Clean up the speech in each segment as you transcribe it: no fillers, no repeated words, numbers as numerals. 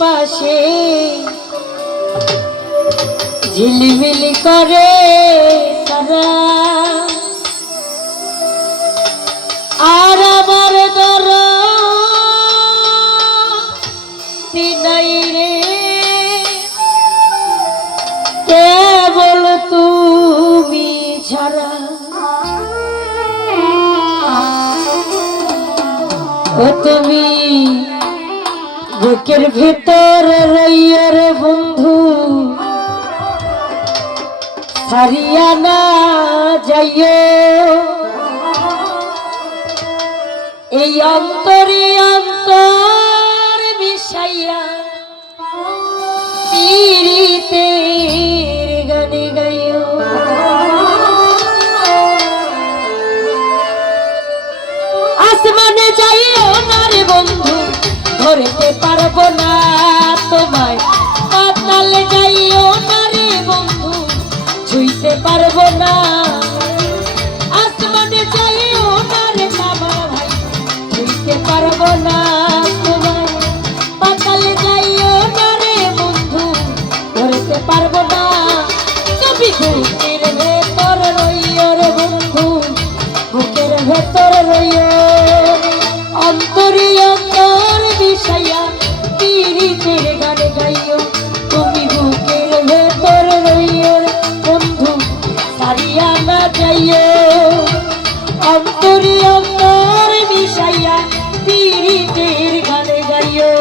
পাশে ঝিলিমিলি করে তারা, আর আমার দরদি নাই রে, কেবল তুমি ছাড়া। ও তুমি বুকের ভিতর রইয়া রে বন্ধু, ছাড়িয়া না যাইও এই অন্তরে অন্তর মিশাইয়া পীড়িতের গানে গাইও। আসমানে যাইও না রে বন্ধু, ধরতে পারবো না তোমায়। পাতালে যাইও না রে বন্ধু, ছুঁইতে পারবো না। আসমানে যাইও না রে বাবা ভাই, ছুঁইতে পারবো না তোমায়। পাতালে যাইও না রে বন্ধু, ধরতে পারবো না। তুমি বুকের ভেতর রইও রে বন্ধু, বুকের ভেতর রইও অন্তরে অন্তর মিশাইয়া পীড়িতের গানে গাইও। তুমি বুকের ভেতর রইও বন্ধু, ছাড়িয়া না যাইও অন্তরে অন্তর মিশাইয়া পীড়িতের গানে গাইও।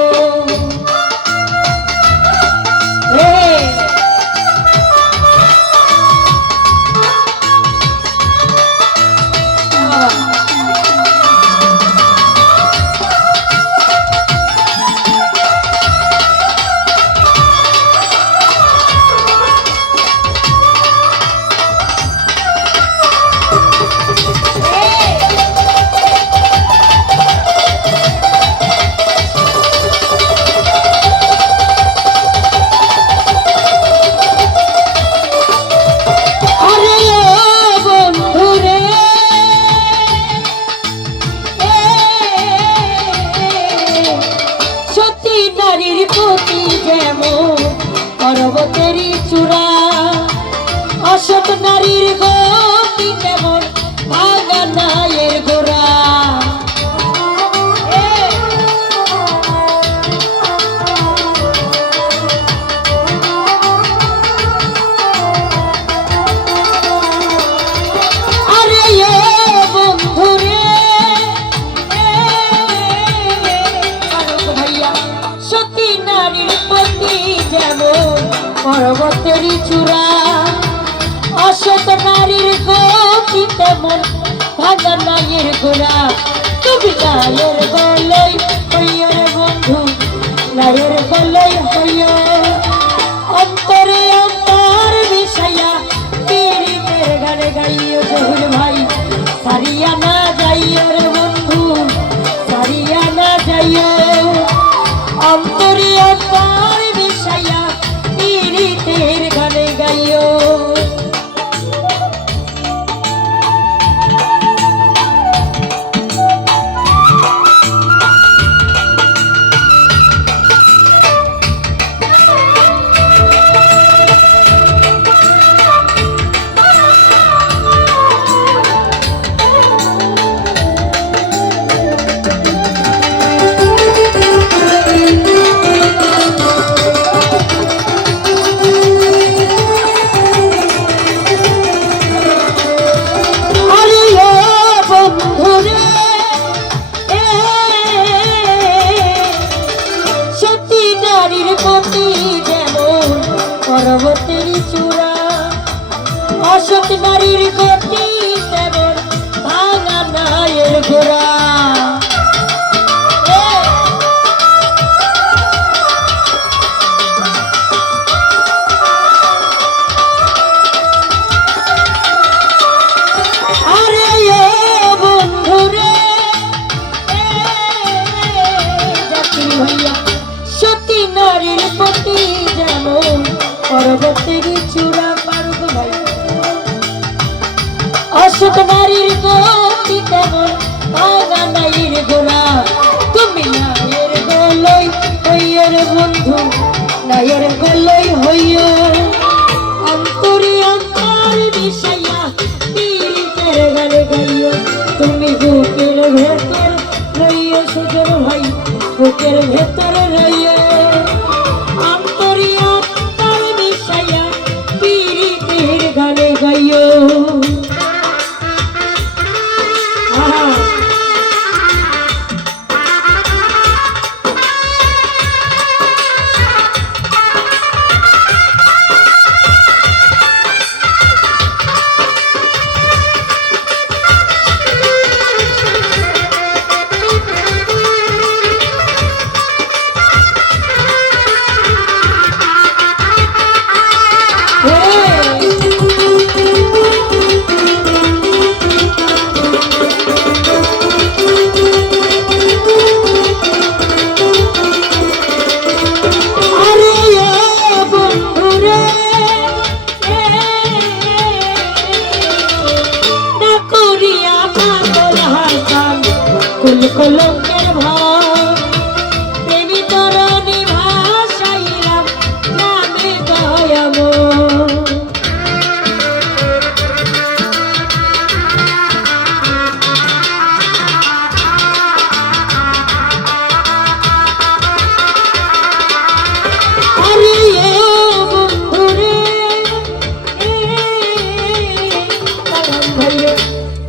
পর্বতেরই চূড়া অসৎ নারীর গতি তেমন ভাঙা নায়ের গোড়া। আরে বন্ধু রে ভাইয়া, সতী নারীর প্রতি যেমন পর্বতেরই চূড়া অসৎ নারীর গতি তেমন ভাঙা নায়ের গোড়া। তুমি নায়ের গলই হইও রে বন্ধু, নায়ের গলই হইও অন্তরে অন্তর মিশাইয়া পীড়িতের গানে গাইও। জহুর ভাই ছাড়িয়া না যাইও রে বন্ধু, ছাড়িয়া না যাইও অন্তরে অন্তর মিশাইয়া পীড়িতের গানে গাইও। পর্বতেরই চূড়া অসৎ নারীর গতি তেমন ভাঙা নায়ের গোড়া। আরে বন্ধু রে জাতি ভাইয়া, সতী নারীর প্রতি যেমন পর্বতেরই চূড়া পারব ভাই, অসৎ নারীর গতি তেমন ভাঙা নায়ের গোড়া। তুমি নায়ের গলই হইও আমার বন্ধু নায়ের গলই হইয়া অন্তরে অন্তর মিশাইয়া পীড়িতের গানে গাইও তুমি বুকের ভেতর রইও সুজন ভাই বুকের ভেতর রইও অন্তরে অন্তর মিশাইয়া পীড়িতের গানে গাইও কলঙ্কের ভাব প্রেমী তরণী ভাসাইলাম নামে দয়াম আরে বন্ধুরে ভাইরে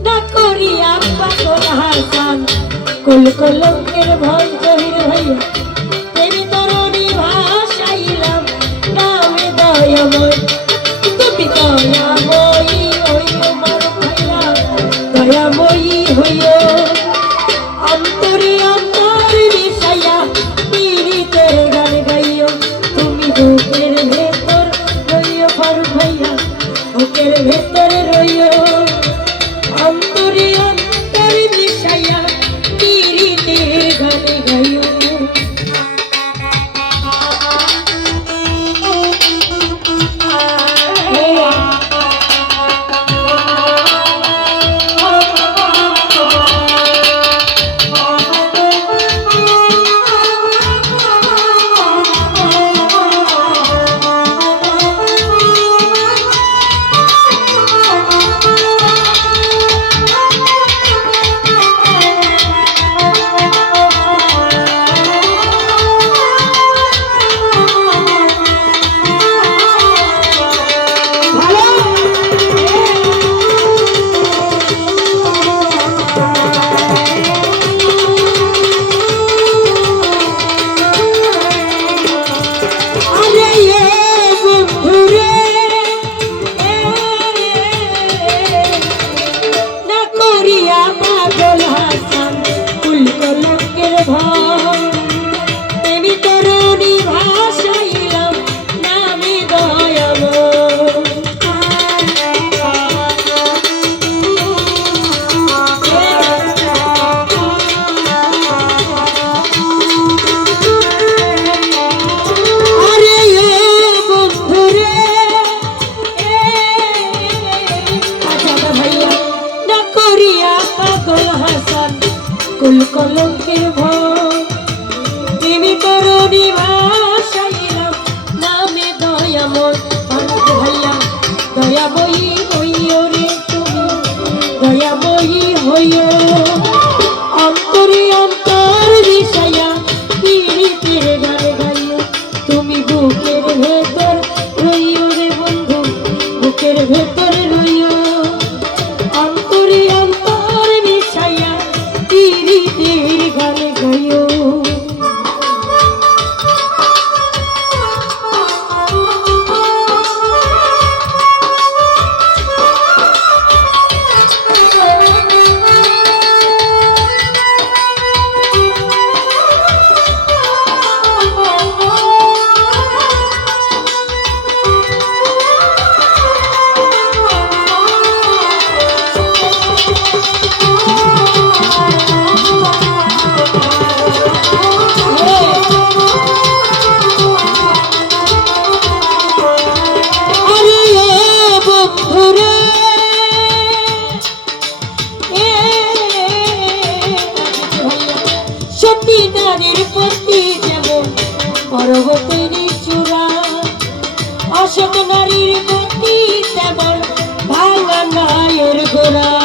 না করিয়া পাগল হাসান কুল কুল গায়ের গোড়া